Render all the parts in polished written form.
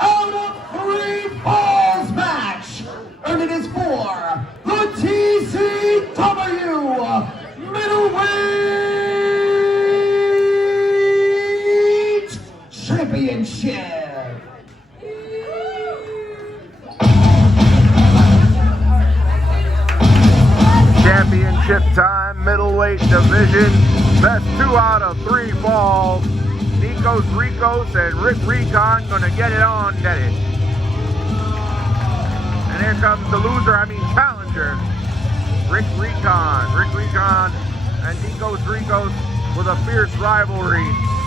out of 3 falls match. And it is for the TCW Middleweight Championship. Championship time, middleweight division. Best 2 out of 3 falls. Nikos Rikos and Recon gonna get it on, get it. And here comes the loser, challenger. Recon and Nikos Rikos with a fierce rivalry,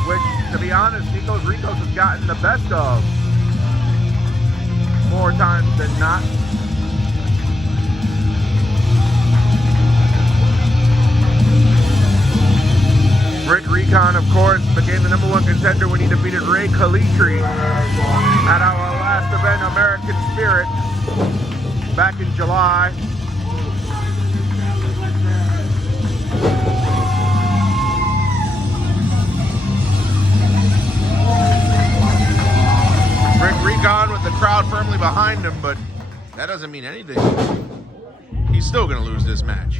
which, to be honest, Nikos Rikos has gotten the best of more times than not. Recon, of course, became the #1 contender when he defeated Ray Kalitri at our last event, American Spirit, back in July. Recon with the crowd firmly behind him, but that doesn't mean anything. He's still going to lose this match.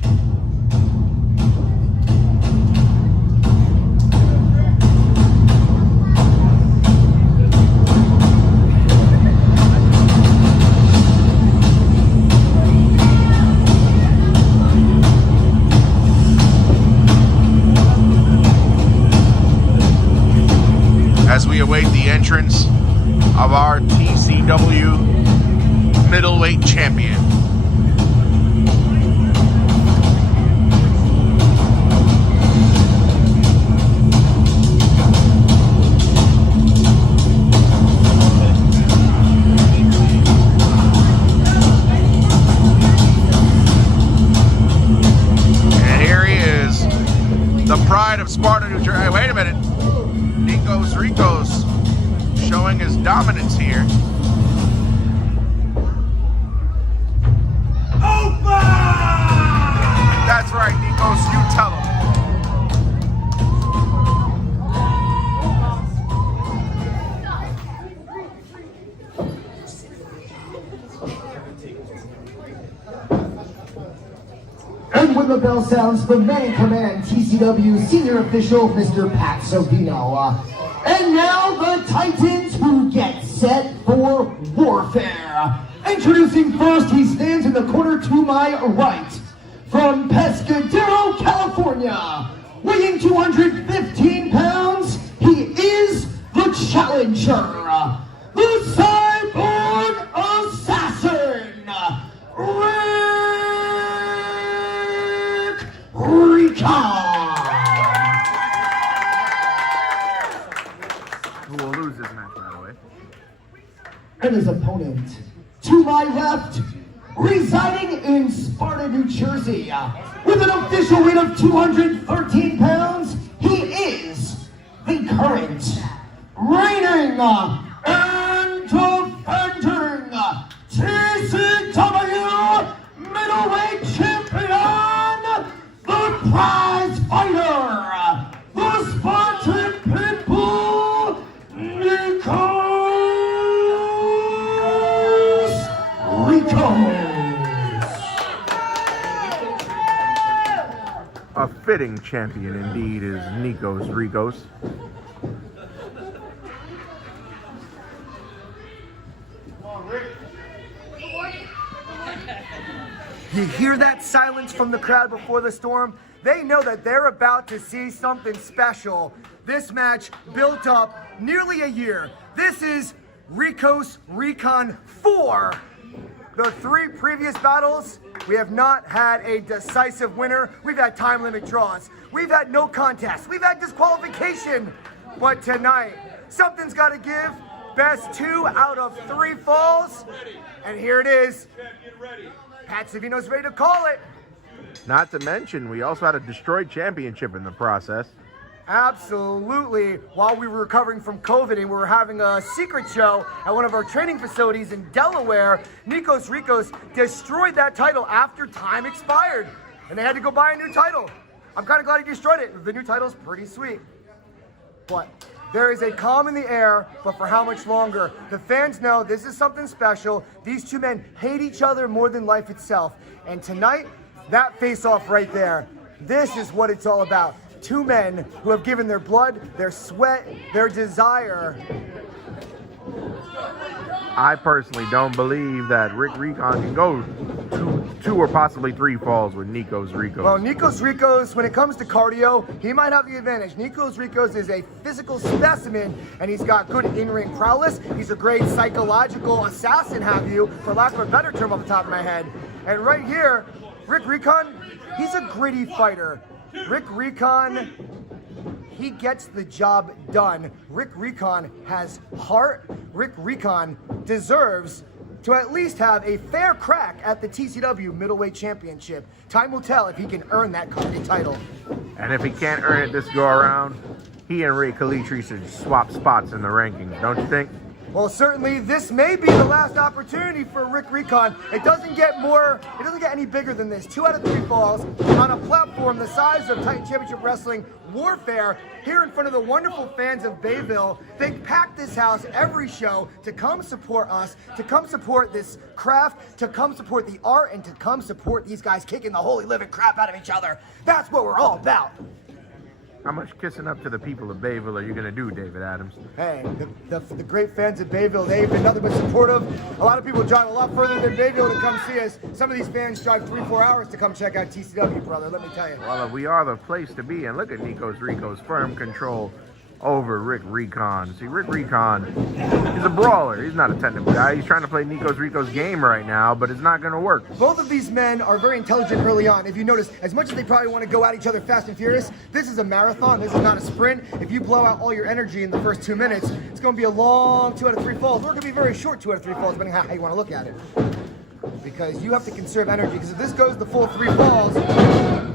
As we await the entrance of our TCW Middleweight Champion. And here he is, the pride of Sparta, New Jersey. Hey, wait a minute. Nikos Rikos showing his dominance here. Open! That's right, Nikos, you tell him. And when the bell sounds, the man in command, TCW senior official, Mr. Pat Savino. And now the Titans who get set for warfare. Introducing first, he stands in the corner to my right. From Pescadero, California, weighing 215 pounds, he is the challenger, the cyborg assassin, Recon. Who will lose this match, by the way. And his opponent, to my left, residing in Sparta, New Jersey, with an official weight of 213 pounds, he is the current reigning and defending TCW Middleweight Champion, the prize fighter, the Spartan Pitbull, Nikos Rikos. A fitting champion indeed is Nikos Rikos. You hear that silence from the crowd before the storm? They know that they're about to see something special. This match built up nearly a year. This is Rikos Recon 4. The 3 previous battles, we have not had a decisive winner. We've had time limit draws. We've had no contest. We've had disqualification. But tonight, something's got to give. Best 2 out of 3 falls. And here it is. Pat Savino's ready to call it. Not to mention, we also had a destroyed championship in the process. Absolutely. While we were recovering from COVID and we were having a secret show at one of our training facilities in Delaware, Nikos Rikos destroyed that title after time expired. And they had to go buy a new title. I'm kind of glad he destroyed it. The new title's pretty sweet. But There is a calm in the air, but for how much longer? The fans know this is something special. These two men hate each other more than life itself. And tonight, that face-off right there, this is what it's all about. Two men who have given their blood, their sweat, their desire. I personally don't believe that Rick Recon can go two or possibly 3 falls with Nikos Rikos. Well, Nikos Rikos, when it comes to cardio, he might have the advantage. Nikos Rikos is a physical specimen, and he's got good in-ring prowess. He's a great psychological assassin, have you, for lack of a better term off the top of my head. And right here, Rick Recon, he's a gritty fighter. Rick Recon, he gets the job done. Rick Recon has heart. Rick Recon deserves to at least have a fair crack at the TCW Middleweight Championship. Time will tell if he can earn that coveted title. And if he can't earn it this go around, he and Ray Kalitri should swap spots in the rankings, don't you think? Well, certainly this may be the last opportunity for Rick Recon. It doesn't get any bigger than this. 2 out of 3 falls on a platform the size of Titan Championship Wrestling Warfare here in front of the wonderful fans of Bayville. They pack this house every show to come support us, to come support this craft, to come support the art, and to come support these guys kicking the holy living crap out of each other. That's what we're all about. How much kissing up to the people of Bayville are you going to do, David Adams? Hey, the great fans of Bayville, they've been nothing but supportive. A lot of people drive a lot further than Bayville to come see us. Some of these fans drive 3-4 hours to come check out TCW, brother, let me tell you. Well, we are the place to be, and look at Nikos Rikos' firm control over Rick Recon. See, Rick Recon, he's a brawler. He's not a technical guy. He's trying to play Nikos Rikos' game right now, but it's not going to work. Both of these men are very intelligent early on. If you notice, as much as they probably want to go at each other fast and furious, this is a marathon. This is not a sprint. If you blow out all your energy in the first 2 minutes, it's going to be a long 2 out of 3 falls, or it could be very short 2 out of 3 falls, depending on how you want to look at it. Because you have to conserve energy, because if this goes the full 3 falls,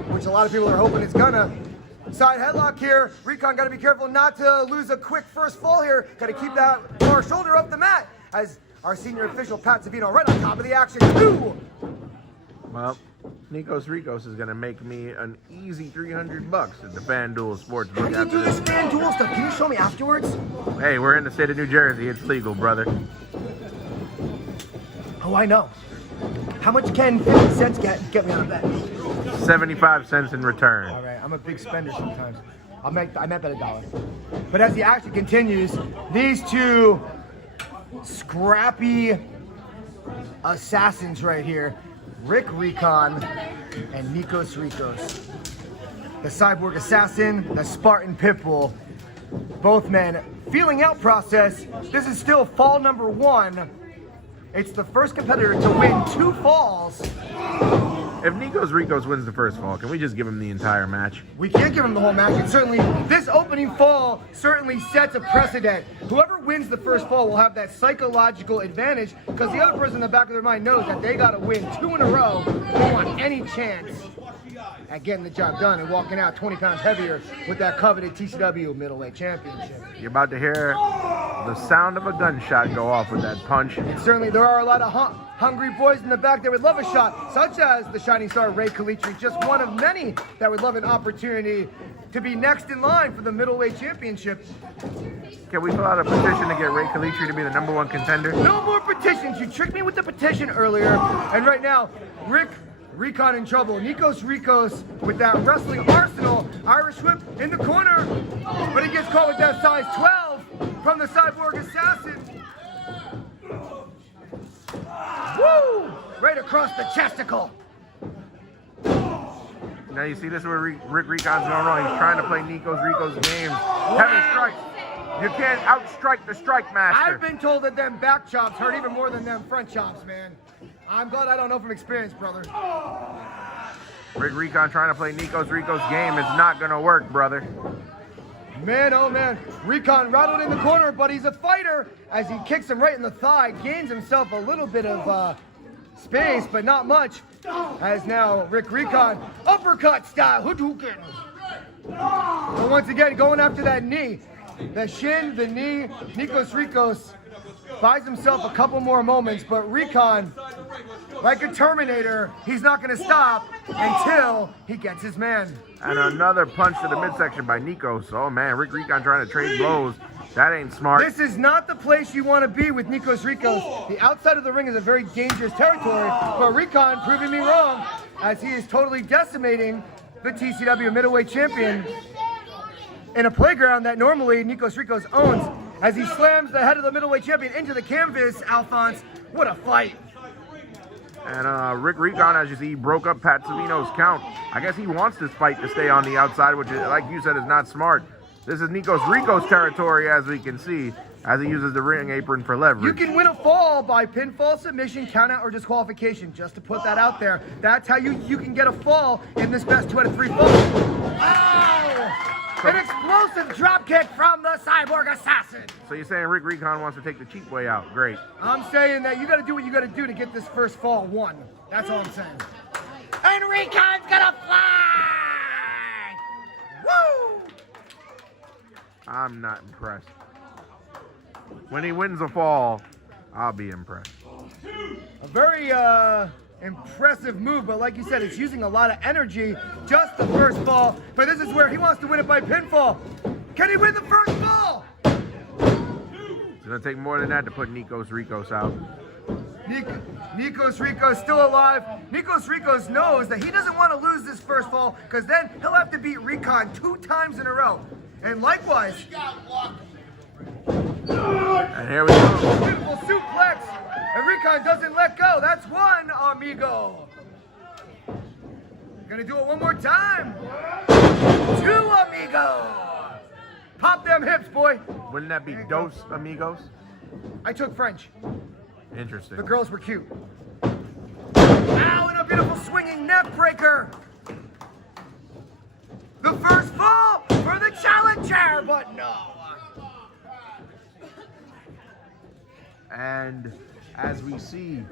which a lot of people are hoping it's gonna, side headlock here. Recon got to be careful not to lose a quick first fall here. Got to keep that lower shoulder up the mat as our senior official, Pat Savino, right on top of the action, too. Well, Nikos Rikos is going to make me an easy $300 at the FanDuel Sportsbook. How do you do this FanDuel stuff? Can you show me afterwards? Hey, we're in the state of New Jersey. It's legal, brother. Oh, I know. How much can 50 cents get me on a bet? 75 cents in return. All right, I'm a big spender sometimes. I might bet $1. But as the action continues, these two scrappy assassins right here, Rick Recon and Nikos Rikos. The cyborg assassin, the Spartan Pitbull. Both men feeling out process. This is still fall number 1. It's the first competitor to win 2 falls. If Nikos Rikos wins the first fall, can we just give him the entire match? We can't give him the whole match, and certainly this opening fall certainly sets a precedent. Whoever wins the first fall will have that psychological advantage, because the other person in the back of their mind knows that they got to win 2 in a row if they want any chance at getting the job done and walking out 20 pounds heavier with that coveted TCW Middleweight Championship. You're about to hear the sound of a gunshot go off with that punch. And certainly there are a lot of hungry boys in the back that would love a shot, such as the shining star Ray Kalitri, just one of many that would love an opportunity to be next in line for the Middleweight Championship. Can we fill out a petition to get Ray Kalitri to be the #1 contender? No more petitions. You tricked me with the petition earlier. And right now, Recon in trouble. Nikos Rikos with that wrestling arsenal. Irish whip in the corner. But he gets caught with that size 12 from the cyborg assassin. Woo! Right across the chesticle. Now you see this is where Rick Recon's going wrong. He's trying to play Nikos Rikos' games. Heavy strikes. You can't outstrike the strike master. I've been told that them back chops hurt even more than them front chops, man. I'm glad I don't know from experience, brother. Rick Recon trying to play Nikos Rikos' game. It's not going to work, brother. Man, oh man. Recon rattled in the corner, but he's a fighter as he kicks him right in the thigh. Gains himself a little bit of space, but not much. As now Rick Recon, uppercut style, Hadouken. But once again, going after that knee. The shin, the knee, Nikos Rikos buys himself a couple more moments, but Recon like a Terminator, he's not going to stop until he gets his man. And another punch to the midsection by Nikos. Oh man, Rick Recon trying to trade blows. That ain't smart. This is not the place you want to be with Nikos Rikos. The outside of the ring is a very dangerous territory, but Recon proving me wrong as he is totally decimating the TCW Middleweight Champion in a playground that normally Nikos Rikos owns as he slams the head of the Middleweight Champion into the canvas. Alphonse, what a fight. And Rick Recon, as you see, broke up Pat Savino's count. I guess he wants this fight to stay on the outside, which, is, like you said, is not smart. This is Nikos Rikos territory, as we can see, as he uses the ring apron for leverage. You can win a fall by pinfall, submission, countout, or disqualification, just to put that out there. That's how you can get a fall in this best 2 out of 3 falls. Wow! An explosive drop kick from the cyborg assassin. So you're saying Rick Recon wants to take the cheap way out. Great. I'm saying that you got to do what you got to do to get this first fall won. That's all I'm saying. And Recon's gonna fly! Woo! I'm not impressed. When he wins a fall, I'll be impressed. A very impressive move, but like you said, it's using a lot of energy, just the first fall. But this is where he wants to win it by pinfall. Can he win the first fall? It's gonna take more than that to put Nikos Rikos out. Nikos Rikos still alive. Nikos Rikos knows that he doesn't want to lose this first fall, because then he'll have to beat Recon 2 times in a row. And likewise, And here we go. beautiful suplex, and Recon doesn't let go. That's one, amigo. Gonna do it one more time. 2, amigo. Pop them hips, boy. Wouldn't that be dos amigos? I took French. Interesting. The girls were cute. Ow, and a beautiful swinging neck breaker. The first fall for the challenger, but no. And as we see,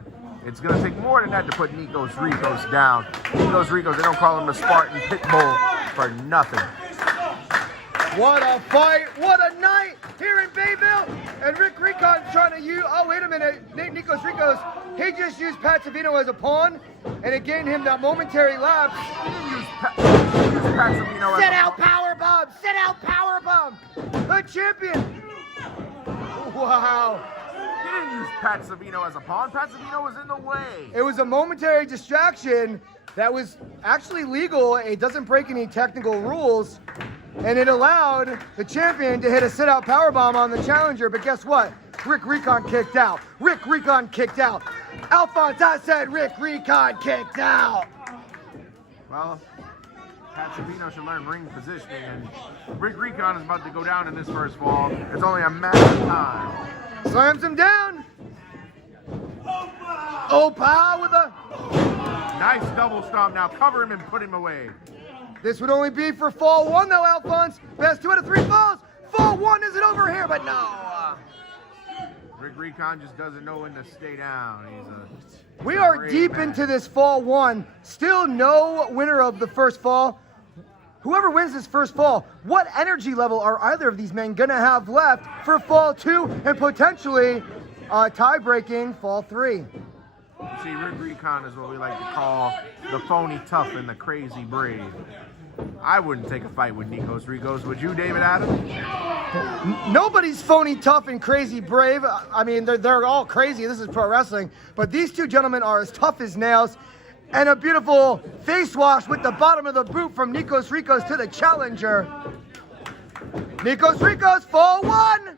it's going to take more than that to put Nikos Rikos down. Nikos Rikos, they don't call him the Spartan Pitbull for nothing. What a fight, what a night here in Bayville. And Rick Recon trying to use, oh wait a minute, Nikos Rikos, he just used Pat Savino as a pawn, and it gained him that momentary lapse. He didn't use Pat Savino as Sit out powerbomb, sit out powerbomb. The champion. Wow. He didn't use Pat Savino as a pawn. Pat Savino was in the way. It was a momentary distraction that was actually legal. It doesn't break any technical rules. And it allowed the champion to hit a sit-out powerbomb on the challenger. But guess what? Rick Recon kicked out. Rick Recon kicked out. Alphonse, I said Rick Recon kicked out. Well, Pat Savino should learn ring positioning, and Rick Recon is about to go down in this first fall. It's only a matter of time. Slams him down. Opa with a... Nice double stomp now. Cover him and put him away. This would only be for fall 1 though, Alphonse. Best 2 out of 3 falls. Fall 1 isn't over here, but no. Rick Recon just doesn't know when to stay down. We are great deep man. into this fall 1. Still no winner of the first fall. Whoever wins this first fall, what energy level are either of these men going to have left for fall 2 and potentially tie-breaking fall 3? See, Rick Recon is what we like to call the phony tough and the crazy brave. I wouldn't take a fight with Nikos Rikos. Would you, David Adams? Nobody's phony tough and crazy brave. I mean, they're all crazy. This is pro wrestling. But these two gentlemen are as tough as nails. And a beautiful face wash with the bottom of the boot from Nikos Rikos to the challenger. Nikos Rikos, fall 1.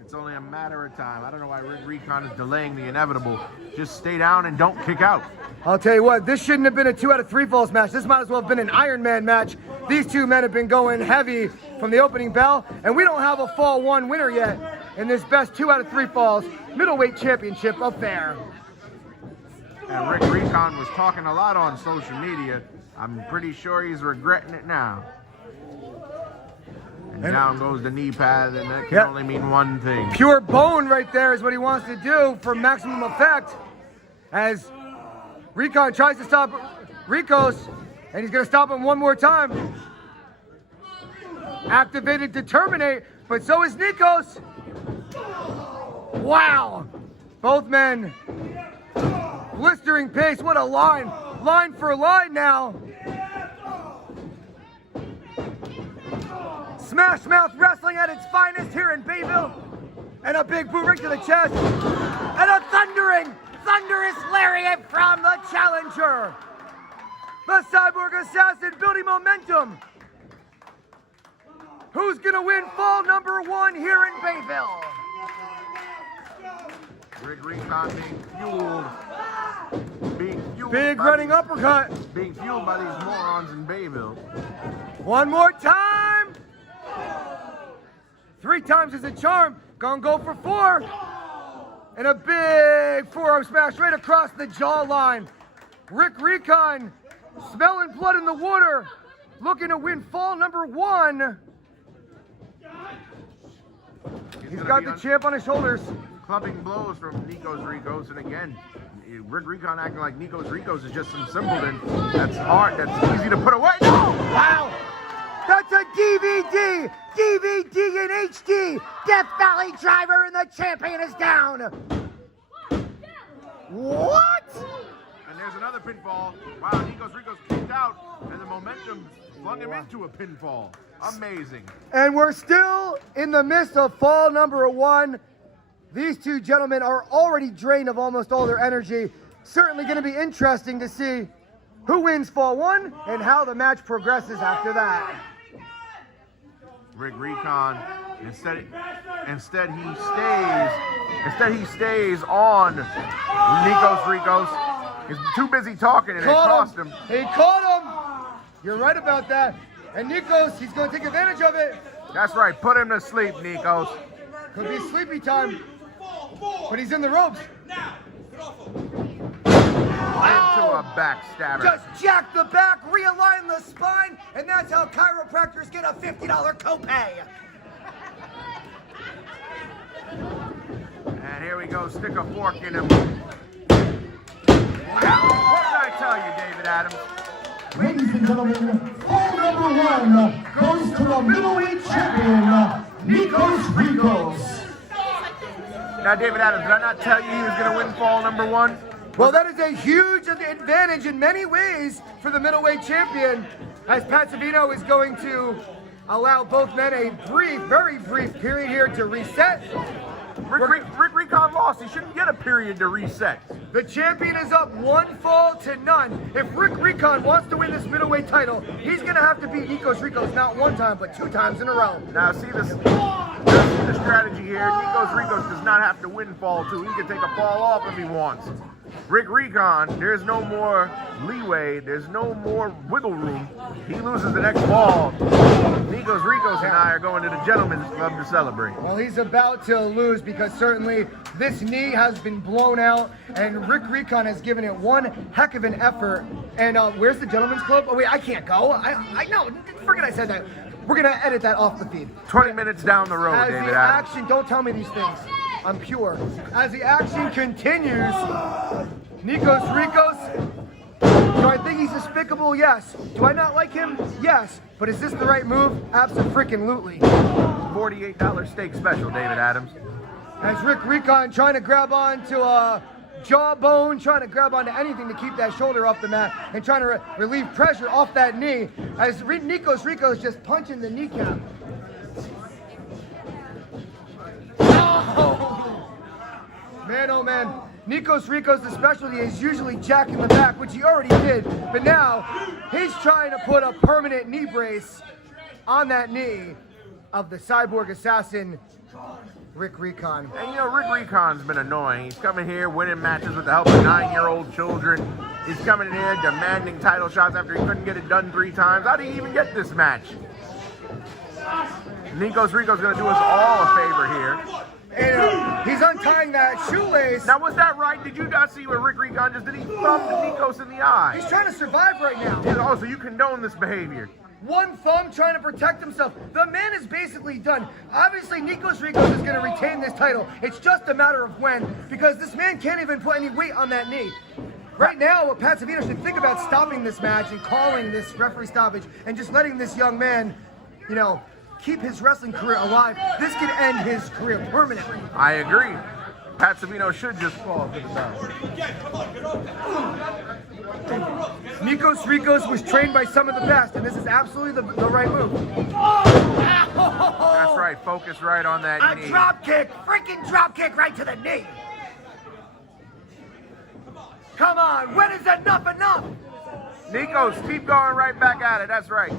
It's only a matter of time. I don't know why Rick Recon is delaying the inevitable. Just stay down and don't kick out. I'll tell you what, this shouldn't have been a 2 out of 3 falls match. This might as well have been an Iron Man match. These two men have been going heavy from the opening bell, and we don't have a fall 1 winner yet in this best 2 out of 3 falls middleweight championship affair. And Rick Recon was talking a lot on social media. I'm pretty sure he's regretting it now. And down goes the knee pad, and that can only mean one thing. Pure bone right there is what he wants to do for maximum effect. As Recon tries to stop Rikos, and he's going to stop him one more time. Activated to terminate, but so is Nikos. Wow! Both men, blistering pace. What a line. Line for line now. Smash Mouth Wrestling at its finest here in Bayville. And a big boot right to the chest. And a thunderous lariat from the challenger. The Cyborg Assassin building momentum. Who's gonna win fall number 1 here in Bayville? Rick Recon being fueled. Big running uppercut. Being fueled by these morons in Bayville. One more time. 3 times is a charm. Gonna go for 4. And a big forearm smash right across the jawline. Rick Recon smelling blood in the water. Looking to win fall number 1. He's got the champ on his shoulders. Clubbing blows from Nikos Rikos, and again, Rick Recon acting like Nikos Rikos is just some simpleton. That's hard, that's easy to put away. No! Wow! That's a DVD in HD! Death Valley driver and the champion is down! What? And there's another pinfall. Wow, Nikos Rikos kicked out, and the momentum flung him into a pinfall. Amazing. And we're still in the midst of fall number 1. These 2 gentlemen are already drained of almost all their energy. Certainly going to be interesting to see who wins fall 1 and how the match progresses after that. Rick Recon, instead he stays on Nikos Rikos. He's too busy talking and it cost him. He caught him. You're right about that. And Nikos, he's going to take advantage of it. That's right. Put him to sleep, Nikos. Could be sleepy time. But he's in the ropes. Into a backstabber. Just jack the back, realign the spine, and that's how chiropractors get a $50 copay. And here we go. Stick a fork in him. Wow. What did I tell you, David Adams? Ladies and gentlemen, fall number 1 goes to the middleweight champion, Nikos Rikos. Now, David Adams, did I not tell you he was going to win fall number 1? Well, that is a huge advantage in many ways for the middleweight champion, as Pat Savino is going to allow both men a very brief period here to reset. Rick Recon lost. He shouldn't get a period to reset. The champion is up 1 fall to none. If Rick Recon wants to win this middleweight title, he's going to have to beat Nikos Rikos not 1 time, but 2 times in a row. Now, see the strategy here. Nikos Rikos does not have to win fall 2. He can take a fall off if he wants. Rick Recon, there's no more leeway. There's no more wiggle room. He loses the next fall. Nikos Rikos and I are going to the Gentlemen's Club to celebrate. Well, he's about to lose because certainly this knee has been blown out, and Rick Recon has given it one heck of an effort. And where's the Gentlemen's Club? Oh, wait, I can't go. I know. Forget I said that. We're going to edit that off the feed. 20 minutes down the road, As David the Adams. action, don't tell me these things. I'm pure. As the action continues, Nikos Rikos, do I think he's despicable? Yes. Do I not like him? Yes. But is this the right move? Absolutely. $48 steak special, David Adams. As Rick Recon trying to grab onto a jawbone, trying to grab onto anything to keep that shoulder off the mat, and trying to relieve pressure off that knee, as Nikos Rikos just punching the kneecap. Oh! Man, oh man. Nikos Rikos' the specialty is usually jacking the back, which he already did, but now he's trying to put a permanent knee brace on that knee of the cyborg assassin, Rick Recon. And you know, Rick Recon's been annoying. He's coming here winning matches with the help of 9-year-old children. He's coming in here demanding title shots after he couldn't get it done 3 times. How did he even get this match? Nikos Rikos going to do us all a favor here. And he's untying that shoelace. Now, was that right? Did you not see what Rick Recon just did? He thumbed Nikos in the eye. He's trying to survive right now. Oh, so you condone this behavior? One thumb trying to protect himself. The man is basically done. Obviously, Nikos Rikos is going to retain this title. It's just a matter of when, because this man can't even put any weight on that knee. Right now, what Pat Savino should think about stopping this match and calling this referee stoppage and just letting this young man, you know, keep his wrestling career alive. This could end his career permanently. I agree. Pat Savino should just fall to the bell. Nikos Rikos was trained by some of the best, and this is absolutely the right move. That's right, focus right on that knee. A drop kick, freaking drop kick right to the knee. Come on, when is enough enough? Nikos, keep going right back at it, that's right.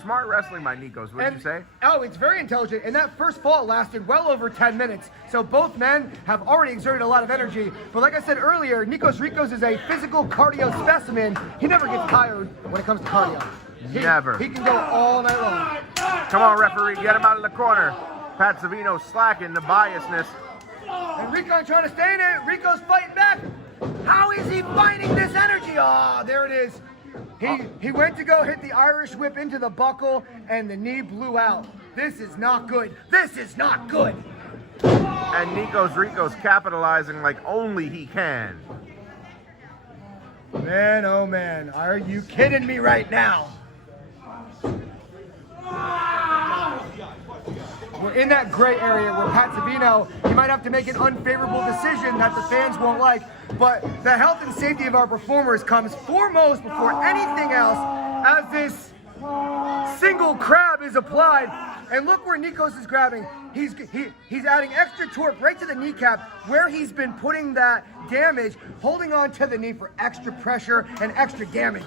Smart wrestling by Nikos, wouldn't you say? Oh, it's very intelligent, and that first fall lasted well over 10 minutes. So both men have already exerted a lot of energy. But like I said earlier, Nikos Rikos is a physical cardio specimen. He never gets tired when it comes to cardio. Never. He can go all night long. Come on, referee, get him out of the corner. Pat Savino slacking the biasness. And Recon trying to stay in it. Rico's fighting back. How is he finding this energy? Oh, there it is. He went to go hit the Irish whip into the buckle, and the knee blew out. This is not good. This is not good. And Nikos Rikos capitalizing like only he can. Man, oh man, are you kidding me right now? We're in that gray area where Pat Savino, he might have to make an unfavorable decision that the fans won't like, but the health and safety of our performers comes foremost before anything else as this single crab is applied. And look where Nikos is grabbing. He's adding extra torque right to the kneecap where he's been putting that damage, holding on to the knee for extra pressure and extra damage.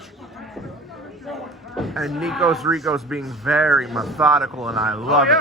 And Nikos Rikos being very methodical, and I love it.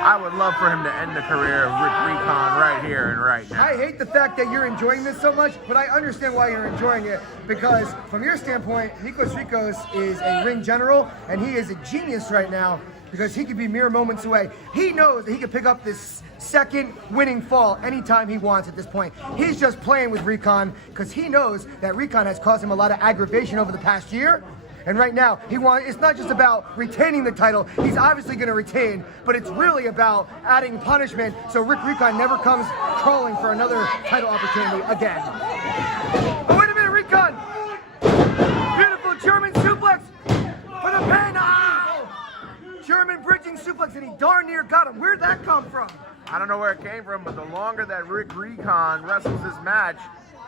I would love for him to end the career of Recon right here and right now. I hate the fact that you're enjoying this so much, but I understand why you're enjoying it, because from your standpoint, Nikos Rikos is a ring general, and he is a genius right now, because he could be mere moments away. He knows that he can pick up this second winning fall anytime he wants at this point. He's just playing with Recon, because he knows that Recon has caused him a lot of aggravation over the past year. And right now, it's not just about retaining the title. He's obviously going to retain, but it's really about adding punishment so Rick Recon never comes crawling for another title opportunity again. Oh, wait a minute, Recon! Beautiful German suplex for the pin! Oh! German bridging suplex, and he darn near got him. Where'd that come from? I don't know where it came from, but the longer that Rick Recon wrestles this match,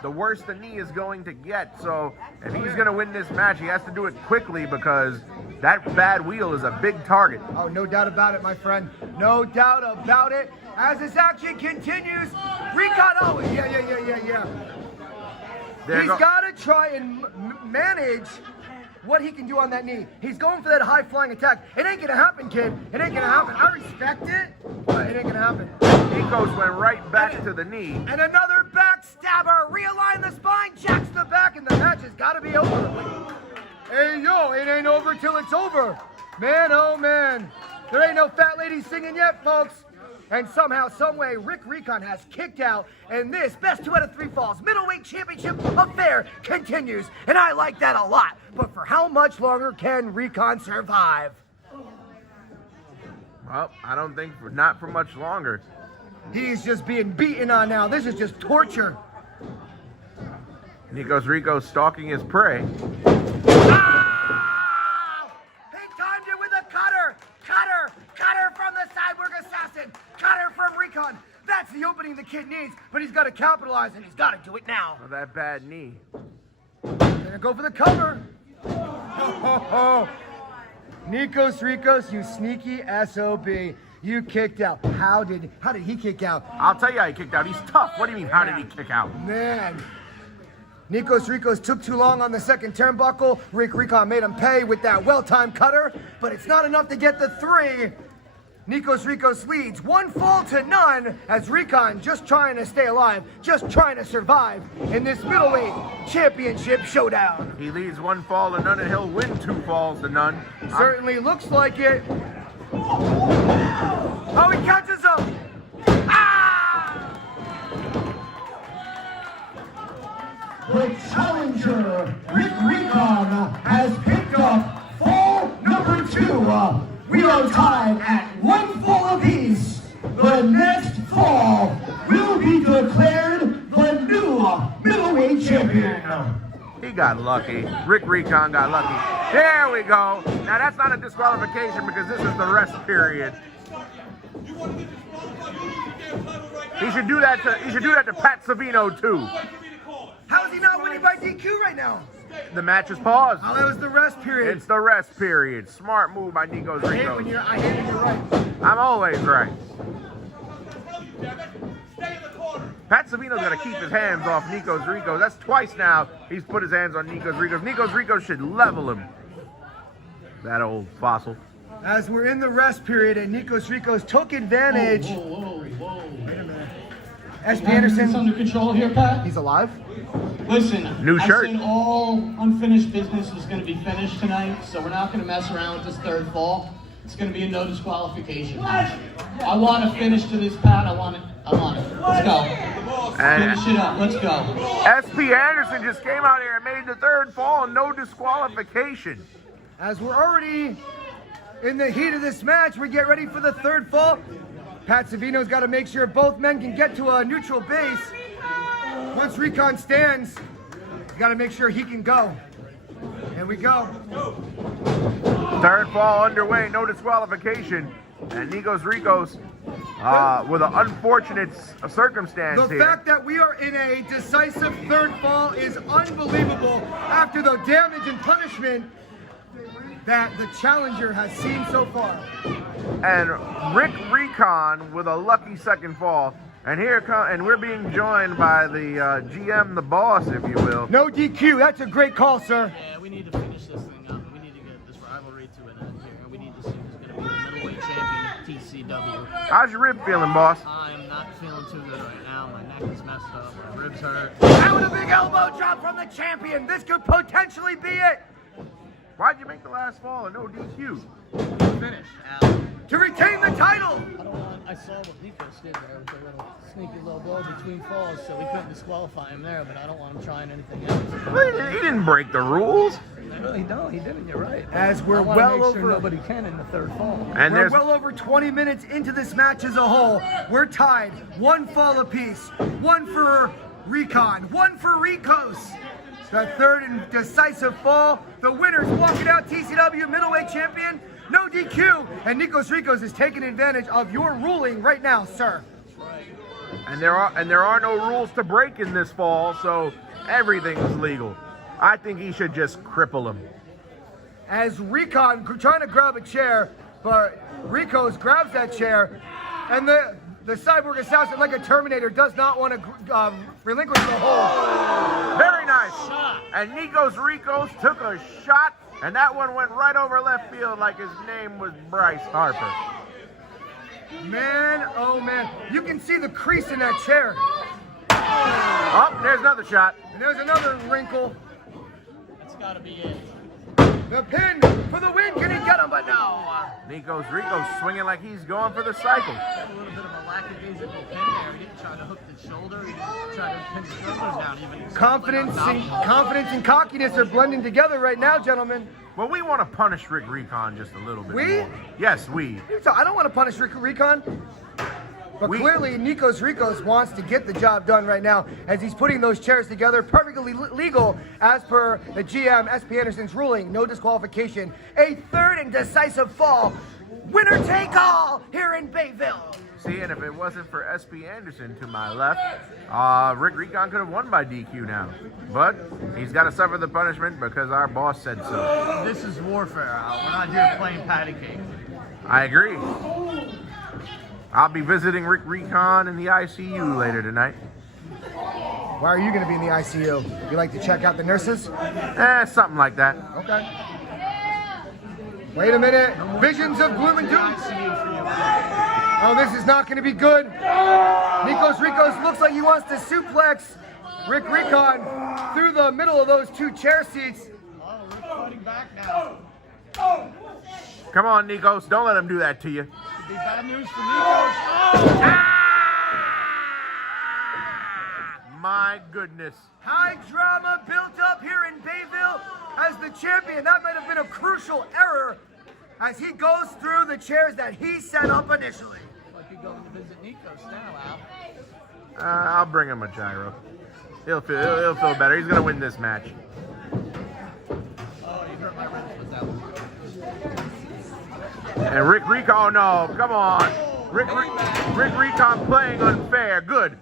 the worse the knee is going to get. So if he's going to win this match, he has to do it quickly, because that bad wheel is a big target. Oh, no doubt about it, my friend. No doubt about it. As this action continues, Recon, oh, yeah. He's got to try and manage what he can do on that knee. He's going for that high-flying attack. It ain't gonna happen, kid. It ain't gonna happen. I respect it, but it ain't gonna happen. Nikos went right back to the knee. And another backstabber. Realign the spine, jacks the back, and the match has got to be over. Hey, yo, it ain't over till it's over. Man, oh man. There ain't no fat lady singing yet, folks. And somehow, someway, Rick Recon has kicked out, and this best 2 out of 3 falls middleweight championship affair continues. And I like that a lot. But for how much longer can Recon survive? Well, I don't think, not for much longer. He's just being beaten on now. This is just torture. Nikos Rikos stalking his prey. Timed it with a cutter! Cutter from the cyborg assassin! Cutter from Recon! That's the opening the kid needs, but he's got to capitalize, and he's got to do it now. Oh, that bad knee. Gonna go for the cover. Nikos Rikos, you sneaky SOB. You kicked out. How did he kick out? I'll tell you how he kicked out. He's tough. What do you mean, how did he kick out? Man. Nikos Rikos took too long on the second turnbuckle. Rick Recon made him pay with that well-timed cutter, but it's not enough to get the 3. Nikos Rikos leads 1 fall to none as Recon just trying to stay alive, just trying to survive in this middleweight championship showdown. He leads 1 fall to none, and he'll win 2 falls to none. Certainly looks like it. Oh, he catches him! The challenger, Rick Recon, has picked up fall number 2. We are tied at 1 fall apiece. The next fall will be declared the new middleweight champion. He got lucky. Rick Recon got lucky. There we go. Now that's not a disqualification because this is the rest period. He should do that to Pat Savino too. How is he not winning by DQ right now? The match is paused. Oh, that was the rest period. It's the rest period. Smart move by Nikos I hate when Rikos. I hate when you're right. I'm always right. Pat Savino's got to keep his hands off Nikos Rikos. That's twice now he's put his hands on Nikos Rikos. Nikos Rikos should level him. That old fossil. As we're in the rest period and Nikos Rikos took advantage. Whoa. Wait a minute. SP Anderson. Under control here, Pat. He's alive? Listen, New shirt. I said all unfinished business is going to be finished tonight, so we're not going to mess around with this third fall. It's going to be a no disqualification match. I want to finish to this, Pat. I want it. Let's go. Finish it up. Let's go. SP Anderson just came out here and made the third fall, no disqualification. As we're already in the heat of this match, we get ready for the third fall. Pat Savino's got to make sure both men can get to a neutral base. Once Recon stands, he's got to make sure he can go. Here we go. Third fall underway, no disqualification. And Nikos Rikos with an unfortunate circumstance The here. fact that we are in a decisive third fall is unbelievable after the damage and punishment that the challenger has seen so far. And Rick Recon with a lucky second fall. And and we're being joined by the GM, the boss, if you will. No DQ, that's a great call, sir. Yeah, we need to finish this thing up. We need to get this rivalry to an end here. We need to see who's going to be the middleweight champion of TCW. How's your rib feeling, boss? I'm not feeling too good right now. My neck is messed up. My ribs hurt. That was a big elbow drop from the champion. This could potentially be it. Why'd you make the last fall and no DQ? Finish, Al. To retain the title. I saw what Nikos did there with a little sneaky little blow between falls, so we couldn't disqualify him there, but I don't want him trying anything else. Well, he didn't break the rules. No, he didn't, you're right. As we're I wanna well make over sure nobody can in the third fall. And We're there's well over 20 minutes into this match as a whole. We're tied. One fall apiece. One for Recon. One for Rikos. The third and decisive fall. The winner's walking out TCW Middleweight Champion. No DQ. And Nikos Rikos is taking advantage of your ruling right now, sir. and there are no rules to break in this fall, so everything's legal. I think he should just cripple him. As Recon trying to grab a chair, but Rikos grabs that chair, and the cyborg assassin, like a Terminator, does not want to relinquish the hold. Very nice. And Nikos Rikos took a shot, and that one went right over left field like his name was Bryce Harper. Man, oh man, you can see the crease in that chair. Oh, there's another shot. And there's another wrinkle. That's got to be it. The pin for the win. Can he get him? But no. Nikos Rikos swinging like he's going for the cycle. A little bit of a lackadaisical pin there. He didn't try to hook the shoulder. He didn't try to pin the shoulders down even. Confidence and cockiness are blending together right now, gentlemen. Well, we want to punish Rick Recon just a little bit We? more. Yes, we. I don't want to punish Recon. But clearly, Nikos Rikos wants to get the job done right now as he's putting those chairs together, perfectly legal as per the GM, SP Anderson's ruling, no disqualification. A third and decisive fall. Winner take all here in Bayville. See, and if it wasn't for SP Anderson to my left, Rick Recon could have won by DQ now. But he's got to suffer the punishment because our boss said so. This is warfare, Al. We're not here playing patty cake. I agree. I'll be visiting Rick Recon in the ICU later tonight. Why are you going to be in the ICU? You like to check out the nurses? Something like that. Okay. Wait a minute. Visions of gloom and doom. Oh, this is not going to be good. Nikos Rikos looks like he wants to suplex Rick Recon through the middle of those two chair seats. Oh, we're fighting back now. Come on, Nikos. Don't let him do that to you. Could be bad news for Nikos. My goodness. High drama built up here in Bayville as the champion. That might have been a crucial error as he goes through the chairs that he set up initially. Like you're going to visit Nikos now, Al. I'll bring him a gyro. He'll feel better. He's going to win this match. Oh, you hurt my ribs with that one. And Rick Recon, no, come on. Rick Recon playing unfair. Good.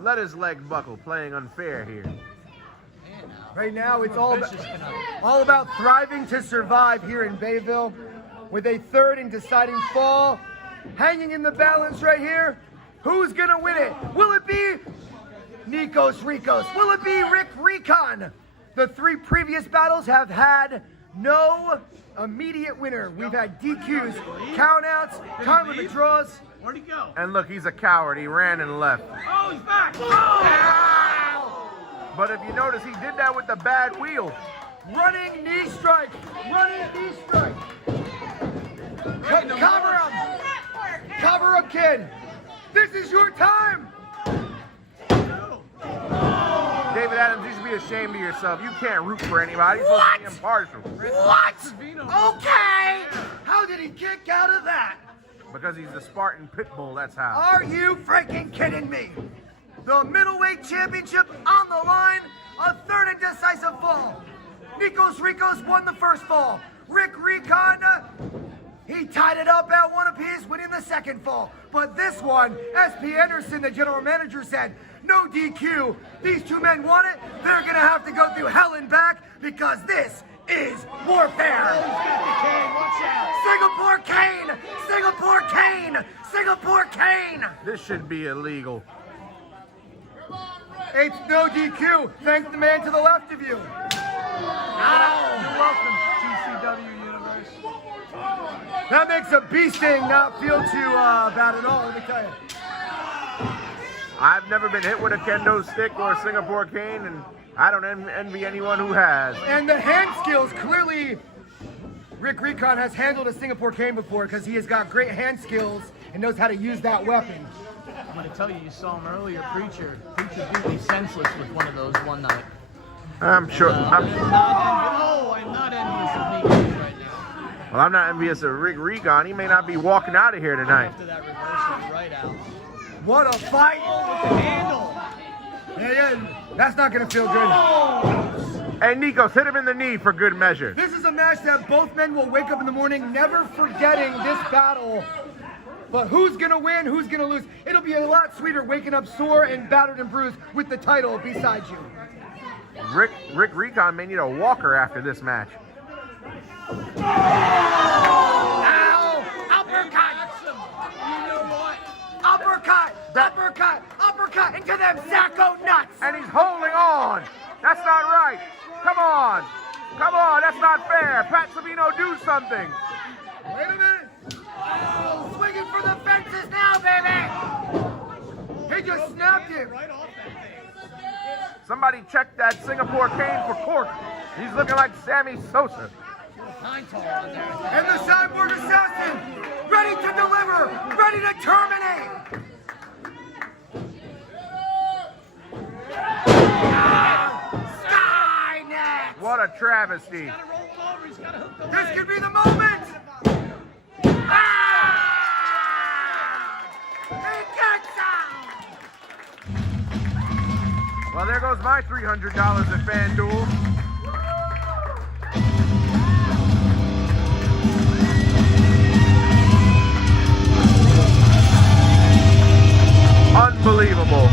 Let his leg buckle. Playing unfair here. Right now, it's all about thriving to survive here in Bayville with a third and deciding fall. Hanging in the balance right here. Who's going to win it? Will it be Nikos Rikos? Will it be Rick Recon? The 3 previous battles have had no immediate winner. We've had DQs, countouts, time limit draws. Where'd he go? And look, he's a coward. He ran and left. Oh, he's back! Oh! But if you notice, he did that with the bad wheel. Running knee strike. Running knee strike. Cover him. Cover him, kid. This is your time. David Adams, you should be ashamed of yourself. You can't root for anybody. You're supposed to be impartial. What? Okay. How did he kick out of that? Because he's the Spartan pit bull, that's how. Are you freaking kidding me? The middleweight championship on the line. A third and decisive fall. Nikos Rikos won the first fall. Rick Recon, he tied it up at 1 apiece, winning the second fall. But this one, SP Anderson, the general manager, said, no DQ. These 2 men want it. They're going to have to go through hell and back because this is warfare. Singapore cane! Singapore cane! Singapore cane! This should be illegal. It's no DQ. Thank the man to the left of you. You're welcome, TCW Universe. That makes a bee sting not feel too bad at all, let me tell you. I've never been hit with a kendo stick or a Singapore cane, and I don't envy anyone who has. And the hand skills, clearly, Rick Recon has handled a Singapore cane before because he has got great hand skills and knows how to use that weapon. I'm going to tell you, you saw him earlier, Preacher beat me senseless with one of those one night. I'm sure. I'm not envious of Nikos right now. Well, I'm not envious of Rick Recon. He may not be walking out of here tonight. After that reversal right out. What a fight! With the handle! Yeah, that's not going to feel good. Hey, Nikos, hit him in the knee for good measure. This is a match that both men will wake up in the morning never forgetting this battle. But who's going to win, who's going to lose? It'll be a lot sweeter waking up sore and battered and bruised with the title beside you. Rick Recon may need a walker after this match. Ow! Uppercut! You know what? Uppercut! Uppercut! Uppercut into them Zacko nuts! And he's holding on. That's not right. Come on. Come on. That's not fair. Pat Savino, do something. Wait a minute. Oh, swinging for the fences now, baby! He just snapped it. Right off that thing. Somebody check that Singapore cane for cork. He's looking like Sammy Sosa. Pine tar on there. And the cyborg assassin, ready to deliver, ready to terminate. Skynet! What a travesty. He's got to roll him over. He's got to hook the This leg. could be the moment. He gets out. Well, there goes my $300 at FanDuel. Unbelievable.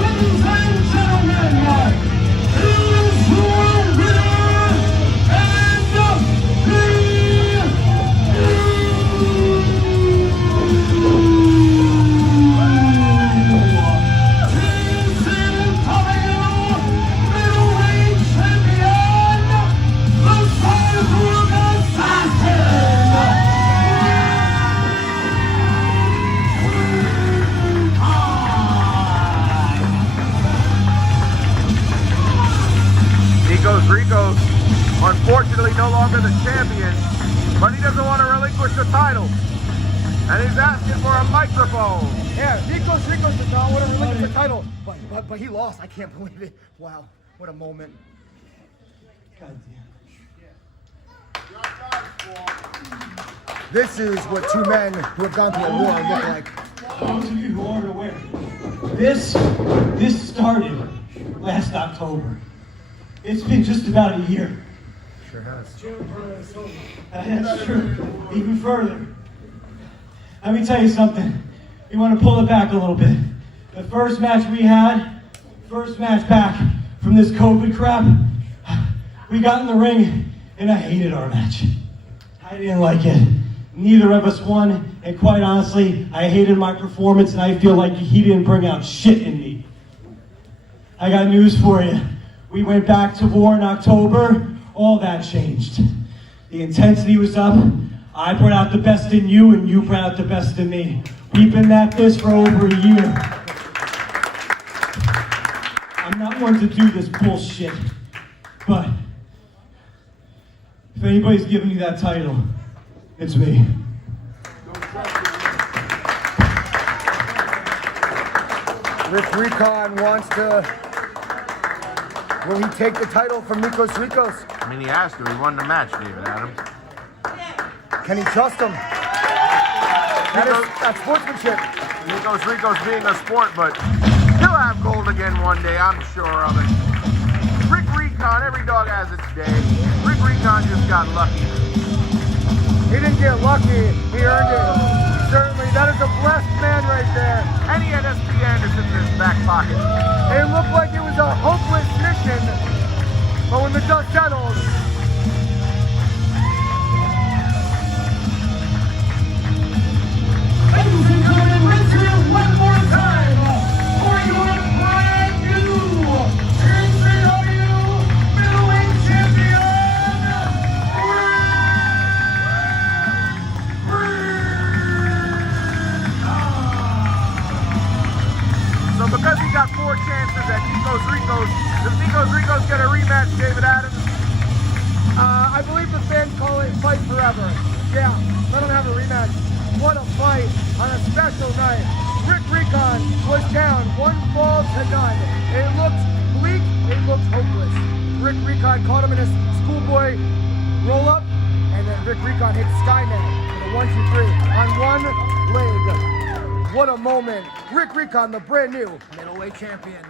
Ladies and gentlemen, here's your winner and the middleweight champion, the cyborg assassin. Nikos Rikos, unfortunately no longer the champion, but he doesn't want to relinquish the title. And he's asking for a microphone. Yeah, Nikos Rikos does not want to relinquish the title, but he lost. I can't believe it. Wow, what a moment. This is what 2 men who have gone through a war look like. Those of you who aren't aware, this started last October. It's been just about a year. Sure has. That's true. Even further. let me tell you something. You want to pull it back a little bit. The first match we had, first match back from this COVID crap, we got in the ring and I hated our match. I didn't like it. Neither of us won, and quite honestly, I hated my performance and I feel like he didn't bring out shit in me. I got news for you. We went back to war in October, all that changed. The intensity was up. I brought out the best in you and you brought out the best in me. We've been at this for over a year. I'm not one to do this bullshit, but if anybody's giving you that title, it's me. Rick Recon wants to... Will he take the title from Nikos Rikos? I mean, he has to. He won the match, David Adams. Can he trust him? That's sportsmanship. Nikos Rikos being a sport, but he'll have gold again one day, I'm sure of it. Rick Recon, every dog has its day. Rick Recon just got lucky. He didn't get lucky, he earned it. Certainly, that is a blessed man right there. And he had S.P. Anderson in his back pocket. It looked like it was a hopeless mission, but when the dust settled, Ladies and gentlemen, let's hear it one more time for your brand new TCW Middleweight Champion, So because he got 4 chances at Nikos Rikos, does Nikos Rikos get a rematch, David Adams? I believe the fans call it fight forever. Yeah, let him have a rematch. What a fight on a special night. Rick Recon was down 1 fall to none. It looked bleak, it looked hopeless. Rick Recon caught him in his schoolboy roll-up, and then Rick Recon hit Skynet with a 1-2-3 on one leg. What a moment. Rick Recon, the brand new middleweight champion.